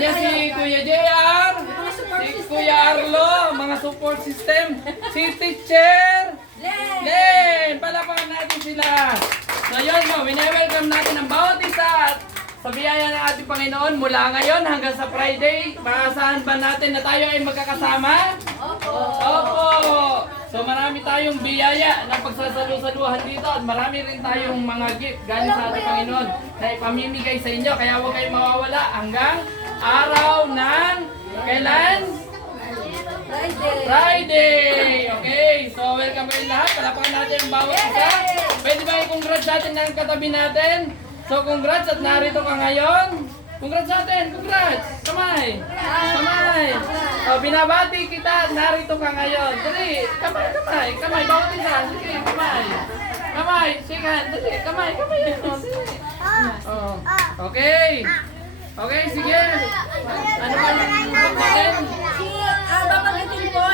Ayan si Kuya JR, si Kuya Arlo, mga support system, si Teacher Len. Palapakan natin sila. So yun, wini-welcome natin ang bawat isa at sa biyaya ng ating Panginoon mula ngayon hanggang sa Friday. Maasahan ba natin na tayo ay magkakasama? Opo! So marami tayong biyaya na pagsasalu-saluhan dito at marami rin tayong mga gift galing sa ating Panginoon na ipamimigay sa inyo. Kaya huwag kayong mawawala hanggang araw ng kailan? Friday! Okay, so welcome kayo lahat. Palapakan natin ang bawat isa. Pwede ba i-congrats natin ng katabi natin? So congrats at narito ka ngayon. Congrats natin, congrats! Kamay! Kamay! O, binabati kita at narito ka ngayon. Dali, kamay, kamay, kamay, bawat isa. Sige, kamay. Kamay, sige, dali, kamay, kamay. O, sige. O, okay. Okay, sige. Ano ba yung natin? Babanggitin po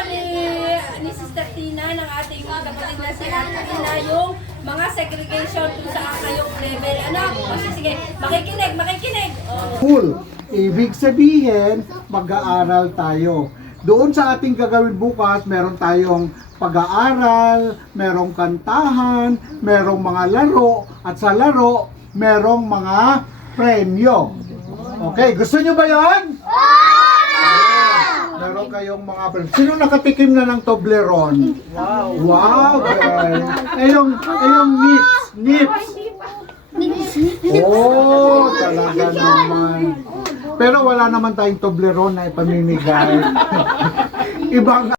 ni Sister Tina ng ating kapatid na si Ate Tina yung mga segregation kung saan kayong level. Ano? Sige, makikinig. Full. Ibig sabihin, mag-aaral tayo. Doon sa ating gagawin bukas, meron tayong pag-aaral, merong kantahan, merong mga laro, at sa laro, merong mga premyo. Okay, gusto nyo ba yun? Meron kayong mga premyo. Sino nakatikim na ng Toblerone? Wow, guys. Ayong nips. Oh, talaga naman. Pero wala naman tayong Toblerone na ipamimigay. Ibang